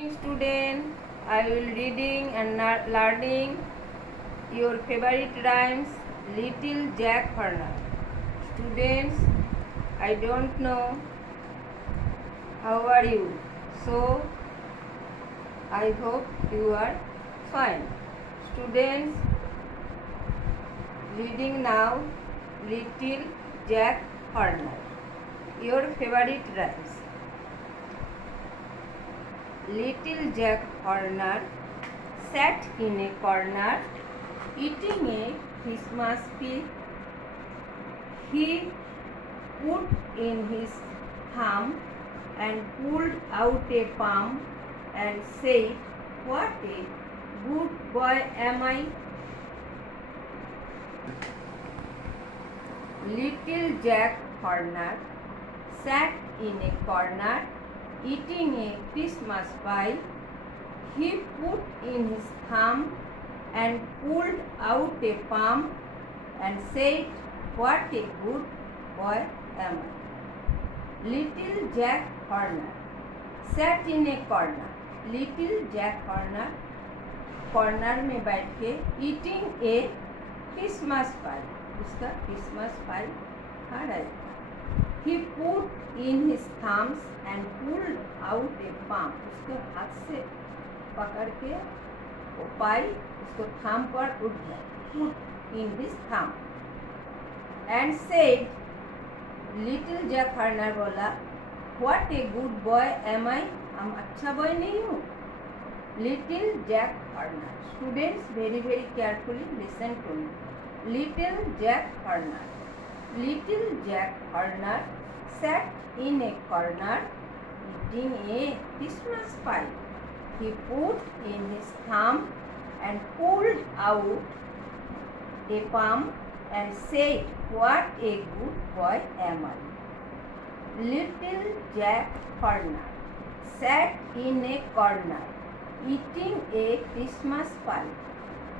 Student, I will reading and learning your favorite rhymes, Little Jack Horner. Students, I don't know how are you, so I hope you are fine. Students, reading now Little Jack Horner, your favorite rhymes. Little Jack Horner sat in a corner eating a Christmas pie. He put in his thumb and pulled out a palm and said, "What a good boy am I." Little Jack Horner sat in a corner eating a Christmas pie. He put in his thumb and pulled out a palm and said, "What a good boy am I." Little Jack Horner sat in a corner. Little Jack Horner corner में बैठ के eating ए Christmas पाई, उसका Christmas पाई खा रहा था. He put in his thumbs and pulled out a palm. उसको हाथ से पकड़ के वो पाई उसको थंब पर उठ गया. Put in his thumb and said, Little Jack Horner बोला, "What a good boy am I?" हम अच्छा बॉय नहीं हूँ. Little Jack Horner. Students, very carefully listen to me. Little Jack Horner. Little Jack Horner sat in a corner eating a Christmas pie. He put in his thumb and pulled out a palm and said, "What a good boy am I." Little Jack Horner sat in a corner eating a Christmas pie.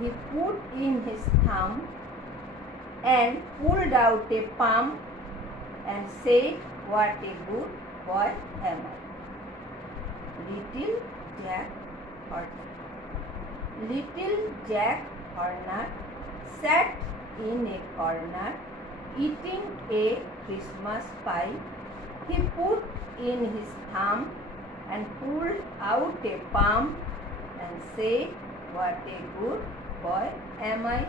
He put in his thumb and pulled out a palm and said, "What a good boy am I." Little Jack Horner. Little Jack Horner sat in a corner eating a Christmas pie. He put in his thumb and pulled out a palm and said, "What a good boy am I."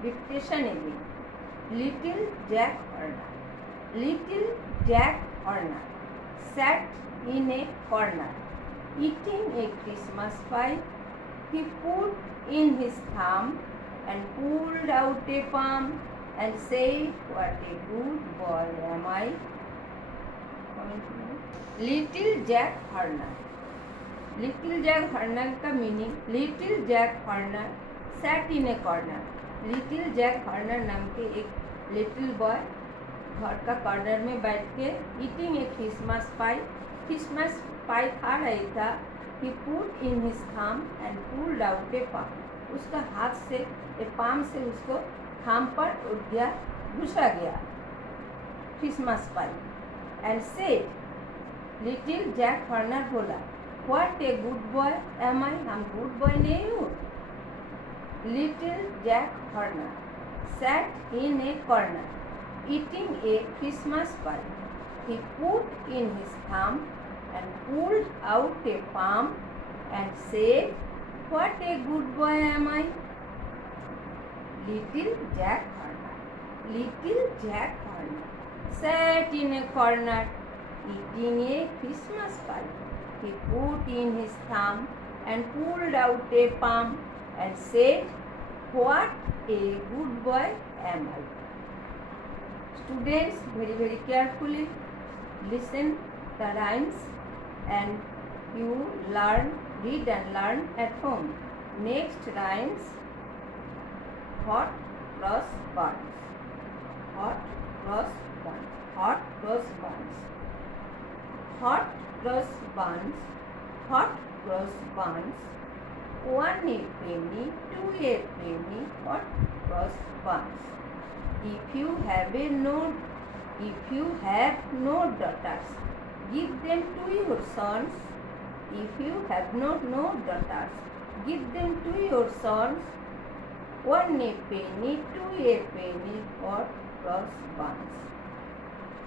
Dictation again. Little Jack Horner. Little Jack Horner sat in a corner eating a Christmas pie. He put in his thumb and pulled out a palm and said, "What a good boy am I." Little Jack Horner. Little Jack Horner का meaning, Little Jack Horner sat in a corner. Little Jack Horner नाम के एक little boy घर का corner में बैठ के eating ए Christmas पाई, Christmas पाई खा रहा था. He put in his thumb and pulled out a palm. उसका हाथ से ए पाम से उसको थाम पर उठ गया, घुसा गया Christmas pi. And said, Little Jack Horner बोला, "What a good boy am I." हम गुड बॉय नहीं हूँ. Little Jack Horner sat in a corner eating a Christmas pie. He put in his thumb and pulled out a palm and said, "What a good boy am I." Little Jack Horner. Little Jack Horner sat in a corner eating a Christmas pie. He put in his thumb and pulled out a palm and said, "What a good boy am I." Students, very carefully listen the rhymes and you read and learn at home. Next rhymes, hot cross buns. Hot cross buns. Hot cross buns. Hot cross buns. Hot cross buns. 1 a penny, 2 a penny, hot cross buns. If you have no daughters, give them to your sons. If you have not no daughters, give them to your sons. One a penny, two a penny, hot cross buns.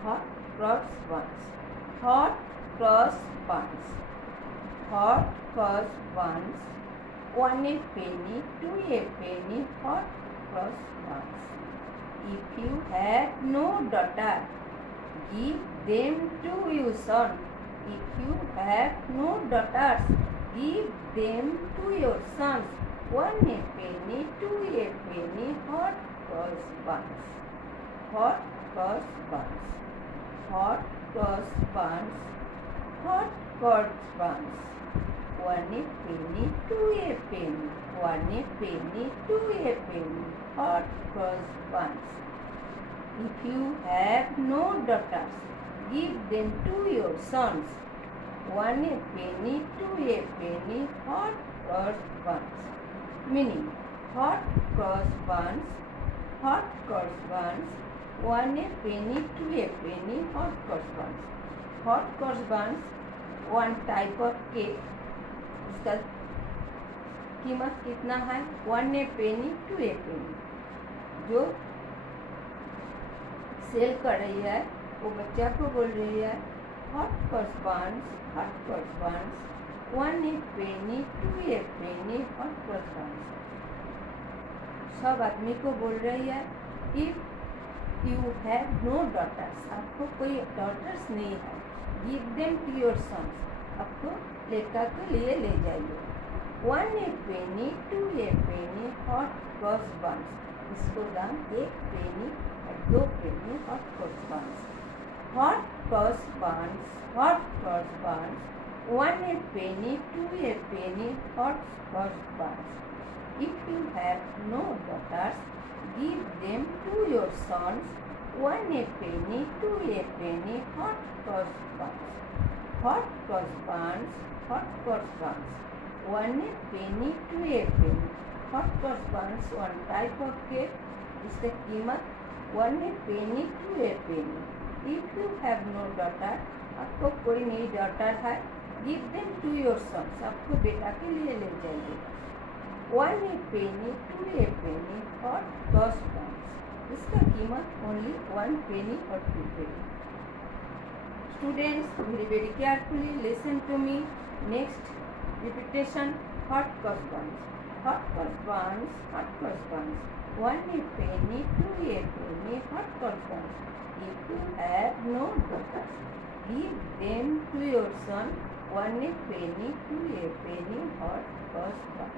Hot cross buns. Hot cross buns. Hot cross buns. One a penny, two a penny, hot cross buns. If you have no daughter, give them to your son. If you have no daughters, give them to your sons. One a penny, two a penny, hot cross buns. Hot cross buns. Hot cross buns. Hot cross buns. One a penny, two a penny. One a penny, two a penny, hot cross buns. If you have no daughters, give them to your sons. One a penny, two a penny, hot cross buns. Meaning, hot cross buns, hot cross buns. One a penny, two a penny, hot cross buns. Hot cross buns, one type of cake. इसका कीमत कितना है? 1 a penny, 2 a penny. जो sell कर रही है वो बच्चा को बोल रही है hot cross buns, hot cross buns, 1 a penny, 2 a penny, hot cross buns. सब आदमी को बोल रही है if you have no daughters, आपको कोई डॉटर्स नहीं है, give them to your sons, आपको लड़का के लिए ले जाइए. 1 a penny, 2 a penny, hot cross buns. इसको दाम 1 penny और 2 penny hot cross buns. Hot cross buns, hot cross buns. 1 a penny, 2 a penny, hot cross buns. If you have no daughters, give them to your sons. 1 a penny, 2 a penny, hot cross buns. Hot cross buns, hot cross buns. 1 a penny, 2 a penny. Hot cross buns, one type of cake. इसका कीमत 1 a penny, 2 a penny. If you have no daughter, आपको कोई नई daughter है, give them to your sons, आपको बेटा के लिए ले जाइए. 1 a penny, 2 a penny, hot cross buns. इसका कीमत only 1 penny or 2 penny. Students, very carefully listen to me. Next repetition, hot cross buns. Hot cross buns, hot cross buns. 1 a penny, 2 a penny, hot cross buns. If you have no daughters, give them to your son. 1 a penny, 2 a penny, hot cross buns.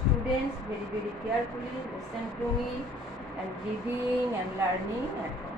Students, very carefully listen to me and reading and learning at home.